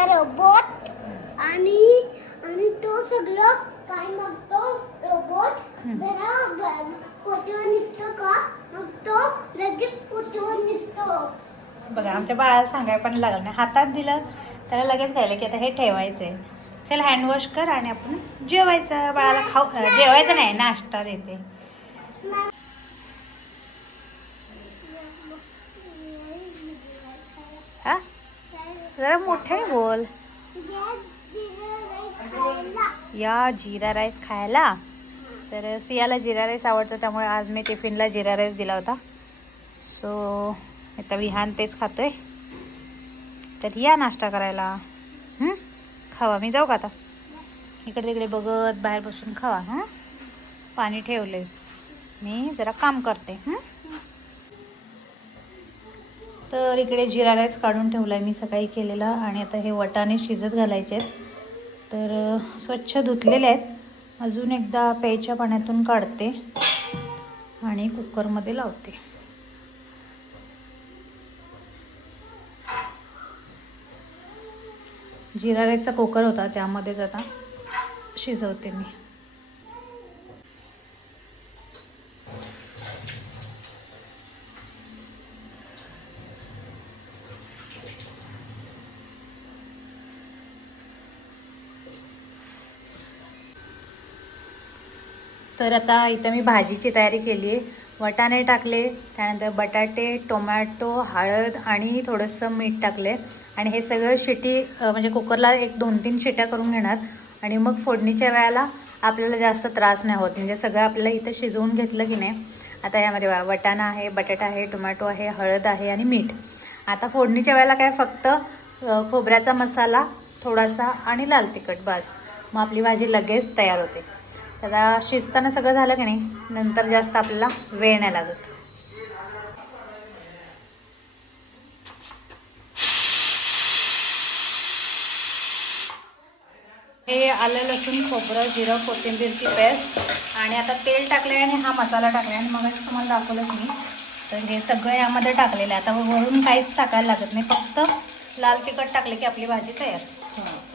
आहे रोबोट आणि तो सगळं काय मागतो रोबोट जरा पोतीवर निघतो का मग तो लगेच पोतीवर निघतो. बघा आमच्या बाळाला सांगायला पण लागलं नाही, हातात दिलं त्याला लगेच कळलं की आता हे ठेवायचं आहे. चल हँडवॉश कर आणि आपण जेवायचं. बाळाला जेवायचं नाही, नाश्ता देते. हा जरा मोठे बोल. या जिरा राईस खायला. तर सियाला जिरा राईस आवडतो त्यामुळे आज मी टिफिनला जिरा राईस दिला होता. सो आता विहान तेच खातोय. तर या नाश्ता करायला. खावा. मी जाऊ का आता? इकडे तिकडे बघत बाहेर बसून खावा. पाणी ठेवले, मी जरा काम करते. तर इकडे जिरा राईस काढून ठेवला आहे मी सकाळी केलेला. आणि आता हे वाटाणे शिजत घालायचे आहेत. तर स्वच्छ धुतलेले आहेत. अजून एकदा प्यायच्या पाण्यातून काढते आणि कुकरमध्ये लावते. जिरा राईसचा कुकर होता त्यामध्येच आता शिजवते मी. तर आता इथं मी भाजीची तयारी केली आहे. वाटाणे टाकले, त्यानंतर बटाटे, टोमॅटो, हळद आणि थोडंसं मीठ टाकले. आणि हे सगळं शिटी म्हणजे कुकरला 1-2-3 शिट्या करून घेणार. आणि मग फोडणीच्या वेळेला आपल्याला जास्त त्रास नाही होत. म्हणजे सगळं आपल्याला इथं शिजवून घेतलं की नाही. आता यामध्ये वाटाणा आहे, बटाटा आहे, टोमॅटो आहे, हळद आहे आणि मीठ. आता फोडणीच्या वेळेला काय फक्त खोबऱ्याचा मसाला थोडासा आणि लाल तिखट बस. मग आपली भाजी लगेच तयार होते. त्याला शिजताना सगळं झालं की नाही, नंतर जास्त आपल्याला वेळ नाही लागत. हे आलं लसूण खोबरं जिरं कोथिंबीरची पेस्ट आणि आता तेल टाकले आणि हा मसाला टाकला. आणि मग तुम्हाला दाखवलंच मी. तर हे सगळं यामध्ये टाकलेलं आहे. आता वरून काहीच टाकायला लागत नाही, फक्त लाल तिखट टाकले की आपली भाजी तयार.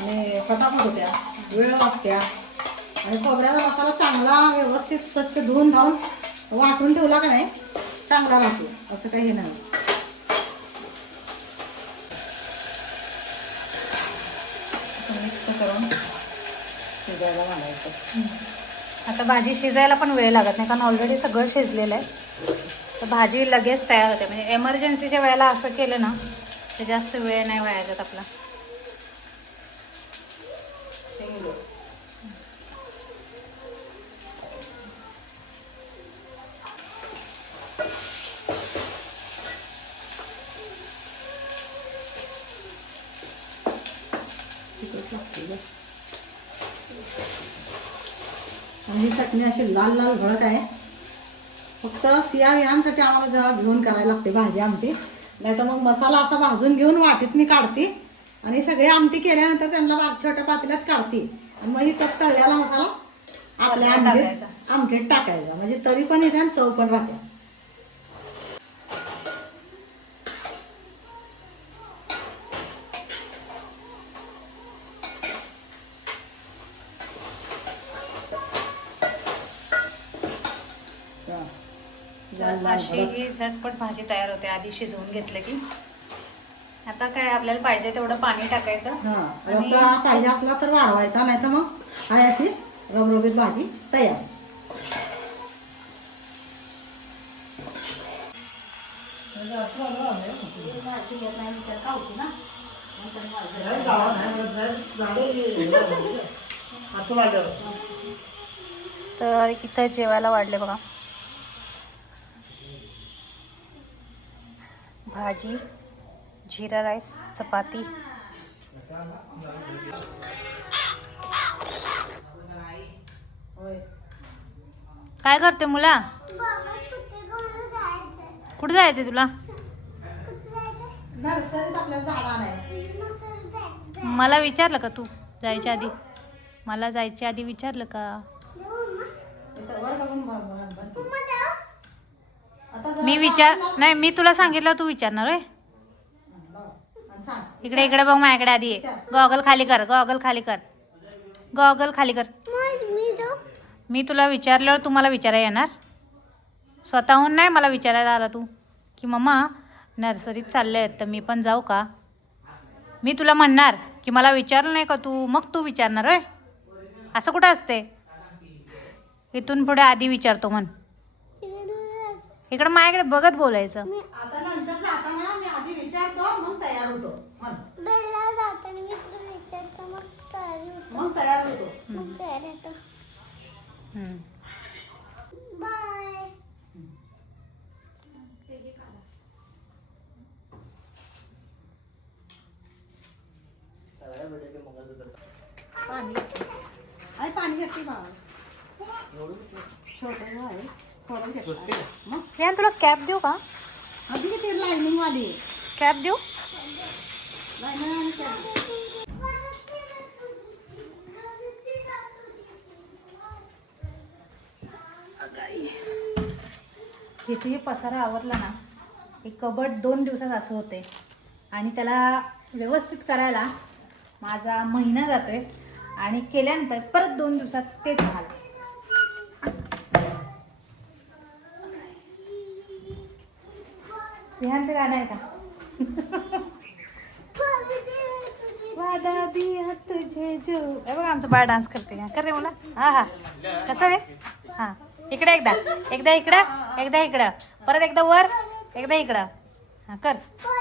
आणि फटाफट होत्या, वेळ वाचत्या. आणि खोबऱ्याचा मसाला चांगला व्यवस्थित स्वच्छ धुवून धावून वाटून ठेवला का नाही चांगला राहतो. असं काही नाही. मिक्स करून शिजायला घालायचं. आता भाजी शिजायला पण वेळ लागत नाही, कारण ऑलरेडी सगळं शिजलेलं आहे. तर भाजी लगेच तयार होते. म्हणजे एमर्जन्सीच्या वेळेला असं केलं ना तर जास्त वेळ नाही वाया जात आपला. आणि ही चटणी अशी लाल लाल भडक आहे. फक्त सिया विहांसाठी आम्हाला जरा घेऊन करायला लागते भाजी आमटी. नाही तर मग मसाला असा भाजून घेऊन वाटीत मी काढते आणि सगळे आमटी केल्यानंतर त्यांना छोट्या पातेल्यात काढते. आणि मग त्यात तळलेला मसाला आपल्या आमटीत टाकायचा. म्हणजे तरी पण येते आणि चव पण राहते. अशी ही झटपट भाजी तयार होते आधी शिजवून घेतलं की. आता काय आपल्याला पाहिजे तेवढं पाणी टाकायचं. रस्सा पाहिजे असला तर वाढवायचा, नाही तर मग आहे अशी रबरबीत भाजी तयार. तर इथं जेवायला वाढले बघा. भाजी, जिरा राईस, चपाती. काय करते मुला? कुठे जायचंय तुला? मला विचारलं का तू जायच्या आधी? मला जायच्या आधी विचारलं का? मी नाही, मी तुला सांगितलं तू विचारणार आहे. इकडे इकडे बघ माझ्याकडे आधी गॉगल खाली कर, गॉगल खाली कर, गॉगल खाली कर. मी तुला विचारल्यावर तू मला विचारायला येणार? स्वतःहून नाही मला विचारायला आला तू की मम्मा नर्सरीत चालले आहेत तर मी पण जाऊ का? मी तुला म्हणणार की मला विचारलं नाही का तू, मग तू विचारणार होय? असं कुठं असते? इथून पुढे आधी विचारतो म्हण. इकडं माझ्याकडे बघत बोलायचं. आता नंतर जाताना मी आधी विचारतो मग तयार होतो म्हण. बेलला जाताना मी तुला विचारतो मग तयार होतो. तयार होतो. बाय. पाणी आई पाणी घेतली बाळा. छोटं आहे थोडं घेतलं. मग यान तुला कॅप देऊ का? आधी ते लाईनिंग वाली कॅप देऊ? लाईनिंग वाली इथे पसारा आवरला ना, एक कबड 2 दिवसात असं होते आणि त्याला व्यवस्थित करायला माझा महिना जातोय आणि केल्यानंतर परत 2 दिवसात तेच झालं. विहानचं गाणं आहे का? वादा दिया तुझे जो. हे बघा आमचं बाळ डान्स करते. कर रे मुला. हा हा कसं रे? हां इकडे एकदा एकदा इकडं एकदा इकडं परत एकदा वर एकदा इकडं. हां कर.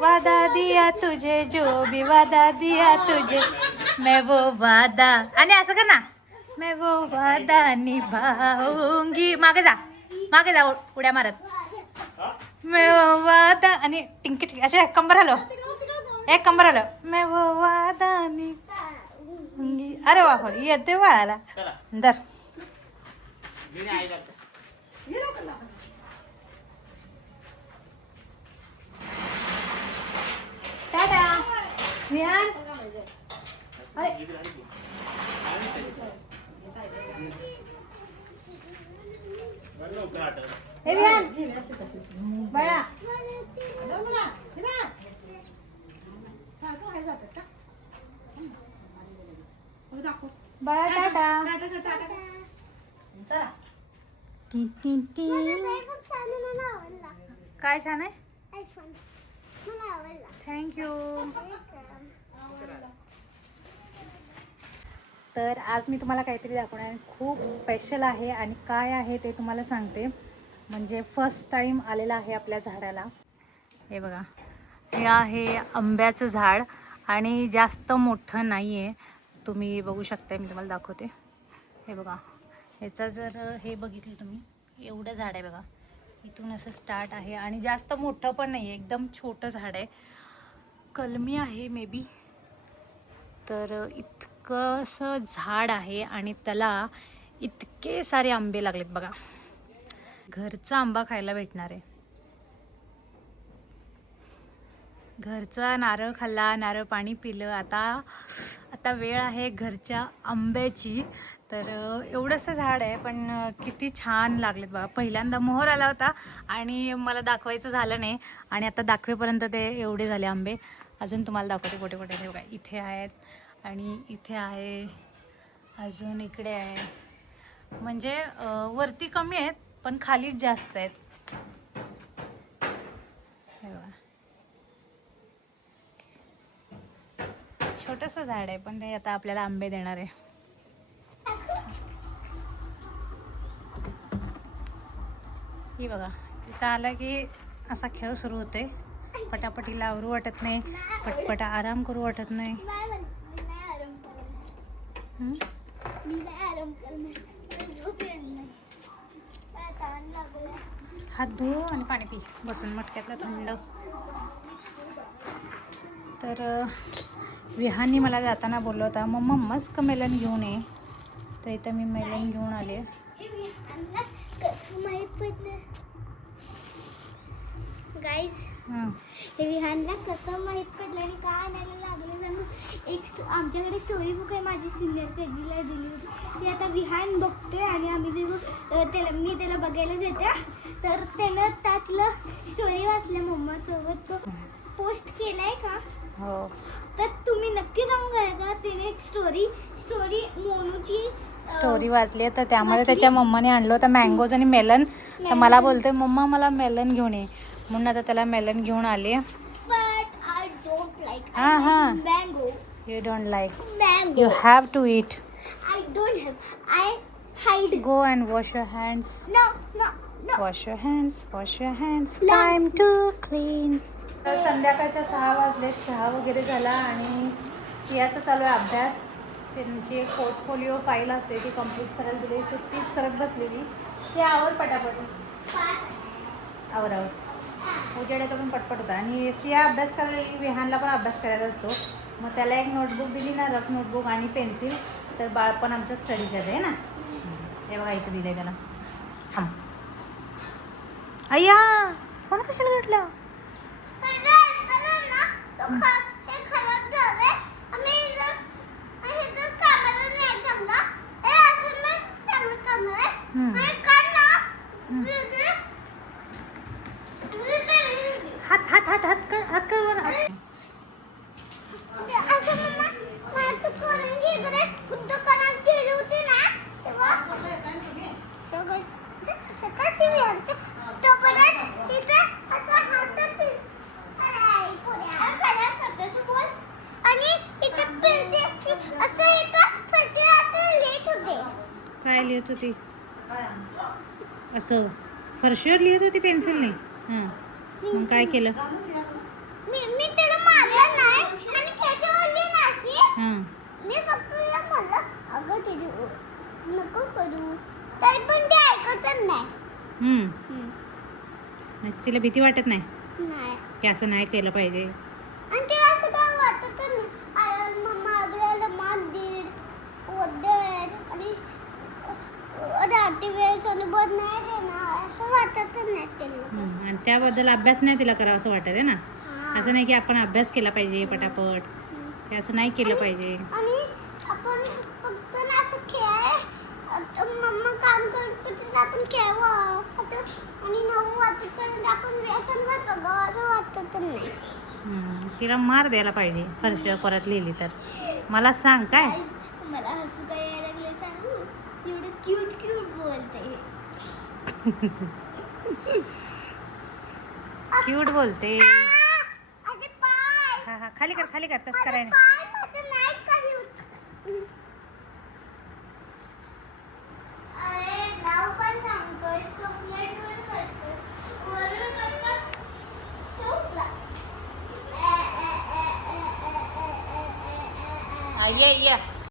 वादा दिया तुझे जो भी वादा दिया तुझे मैं वो वादा. आणि असं कर ना. मैं वो वादा निभाऊंगी. मागे जा उड्या मारत. मैं वो वादा आणि टिंकी टिंकी असे कंबर हलो. एक कंबर हलो. मैं वो वादा निभाऊंगी. अरे वा येते बाळाला. दर टाटा विहान. हे विहान बाळा बाळा टाटा. चला टी टी टी. मला आवडला काय छान आहे. आयफोन मला आवडला. थँक्यू. तर आज मी तुम्हाला काहीतरी दाखवणार आहे. खूप स्पेशल आहे आणि काय आहे ते तुम्हाला सांगते. म्हणजे फर्स्ट टाईम आलेला आहे आपल्या झाडाला. हे बघा हे आहे आंब्याचं झाड आणि जास्त मोठं नाही आहे. तुम्ही बघू शकता. मी तुम्हाला दाखवते. हे बघा ह्याचं जर हे बघितलं तुम्ही एवढं झाड आहे बघा. इथून असं स्टार्ट आहे आणि जास्त मोठं पण नाही आहे. एकदम छोटं झाड आहे. कलमी आहे मे बी. तर इतकंसं झाड आहे आणि त्याला इतके सारे आंबे लागलेत बघा. घरचा आंबा खायला भेटणार आहे. घरचा नारळ खाल्ला, नारळ पाणी पिलं. आता वेळ आहे घरच्या आंब्याची. तर एवढंसं झाड आहे पण किती छान लागलेत बघा. पहिल्यांदा मोहर आला होता आणि मला दाखवायचं झालं नाही आणि आता दाखवेपर्यंत ते एवढे झाले आंबे. अजून तुम्हाला दाखवते कुठे कुठे. हे बघा इथे आहेत आणि इथे आहे अजून इकडे आहे. म्हणजे वरती कमी आहेत पण खालीच जास्त आहेत. हे बघा छोटंसं झाड आहे पण ते आता आपल्याला आंबे देणार आहे. ही बघा तिचा आला की असा खेळ सुरू होते. पटापटीला आवरू वाटत नाही, पटपटा आराम करू वाटत नाही. हात धुवू आणि पाणी पी बसून मटक्यातलं थंड. तर विहाननी मला जाताना बोललो होता मम्मा मस्क मेलन घेऊन ये. तर इथं मी मेलन घेऊन आले. गाईज हे विहानला कसं माहीत पडलं आणि का आणायला लागलं जाणून आमच्याकडे स्टोरी बुक आहे माझी सिनियर केजीला दिली होती. ती आता विहान बघतोय आणि आम्ही मी त्याला बघायला देते. तर त्यानं त्यातलं स्टोरी वाचल्या मम्मासोबत. तो पोस्ट केलाय का हो. तर तुम्ही नक्की जाऊन बघा. तिने एक स्टोरी मोनूची स्टोरी वाचली तर त्यामध्ये त्याच्या मम्माने आणलं होतं मँगोज आणि मेलन. तर मला बोलते मम्मा मला मेलन घेऊन ये, म्हणून आता त्याला मेलन घेऊन आले. बट आय डोंट लाईक हा. Mango. You don't like, mango you have to eat. I don't have. I hide. Go and wash your hands. No no no. Wash your hands, wash your hands, time to clean. तर संध्याकाळच्या 6 वाजलेत, चहा वगैरे झाला आणि सियाचा चालू आहे अभ्यास. त्यांची एक पोर्टफोलिओ फाईल असते ती कंप्लीट करायला दिली, सो तीच करत बसलेली. ते आवर पटापट आवर उजेड करून पटपट होता. आणि सिया अभ्यास करायला, विहानला पण अभ्यास करायचा असतो. मग त्याला एक नोटबुक दिली ना, रफ नोटबुक आणि पेन्सिल. तर बाळ पण आमचं स्टडी करत आहे ना. हे बघा इथं दिलं आहे त्याला. अय्या कोणा कशाला घटलं? हात हात हात हात कर, हात कर वर हात. काय लिहित होती? असं फरशीवर लिहित होती पेन्सिलने. हां, मग काय केलं? मी त्याला मारलं नाही आणि त्याच्यावर नाही. हां, मी फक्त तिला म्हणलं अगं तिथे नको करू, तरी पण ते ऐकतच नाही. म्हणजे तिला भीती वाटत नाही नाही. की असं नाही केलं पाहिजे? आणि तिला सुद्धा वाटत नाही आय मम्मा आग्र्याला मार देईल ओरडेल आणि रात्री वेळेस आणि बद नाही देणार असं वाटतच नाही तिला. आणि त्याबद्दल अभ्यास नाही तिला करावं असं वाटत आहे ना. हा. असं नाही की आपण अभ्यास केला पाहिजे पटापट, हे असं नाही केलं पाहिजे. आणि आपण फक्त ना असं खेळ मम्मा काम करत आपण खेळावं आणि 9 वाजेपर्यंत आपण वेतनवर बघावं असं वाटत नाही. तिला मार द्यायला पाहिजे फरशीवर परत लिहिली तर. मला सांग काय मला हसू काय यायला लागले सांगू, एवढं क्यूट क्यूट बोलते. क्यूट बोलते. अरे पाय हा हा, खाली कर खाली कर, तसं करायला. पाय माझं नाही काही होत. अरे नाव पण सांगतोय चॉकलेट वर करतोय वरून नंतर चोपला. ये